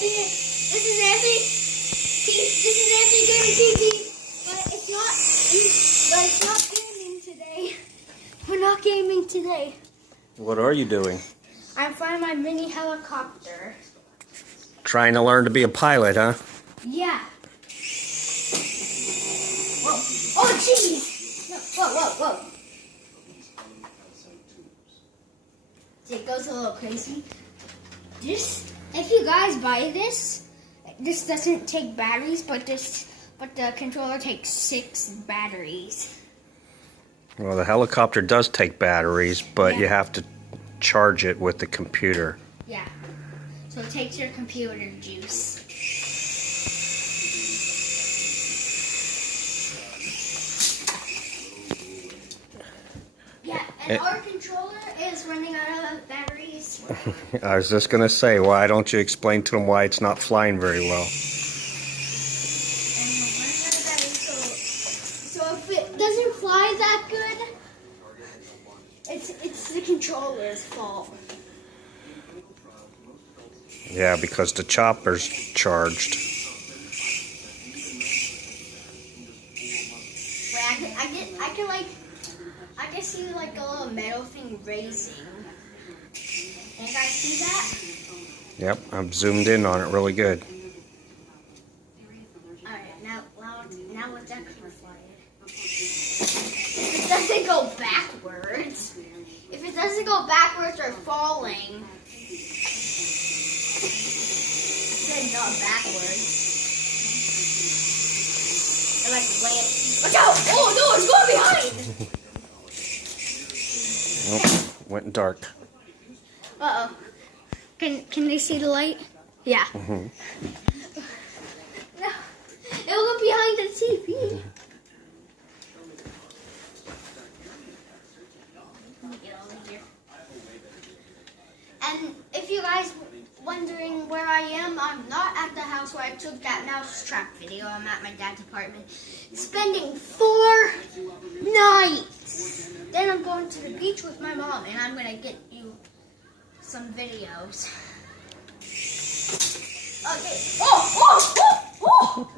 This is Anthony. This is Anthony Gaming TV. But it's not gaming today. We're not gaming today. What are you doing? I'm flying my mini helicopter. Trying to learn to be a pilot, huh? Yeah. Whoa. Oh, jeez. No. Whoa. It goes a little crazy. If you guys buy this doesn't take batteries, but the controller takes 6 batteries. Well, the helicopter does take batteries, but Yeah. you have to charge it with the computer. Yeah. So it takes your computer juice. Yeah, and our controller is running out of batteries. I was just going to say, why don't you explain to them why it's not flying very well? So if it doesn't fly that good, it's the controller's fault. Yeah, because the chopper's charged. Wait, I can see like a little metal thing raising. Can you guys see that? Yep, I'm zoomed in on it really good. Alright, now let's actually fly it. If it doesn't go backwards, or falling, then not backwards. And like land. Watch out! Oh no, it's going behind! Oh, went dark. Uh-oh. Can they see the light? Yeah. Mm-hmm. No, it'll go behind the TV. Let me get over here. And if you guys wondering where I am, I'm not at the house where I took that mousetrap video. I'm at my dad's apartment, spending 4 nights. Then I'm going to the beach with my mom, and I'm gonna get you some videos. Okay. Oh!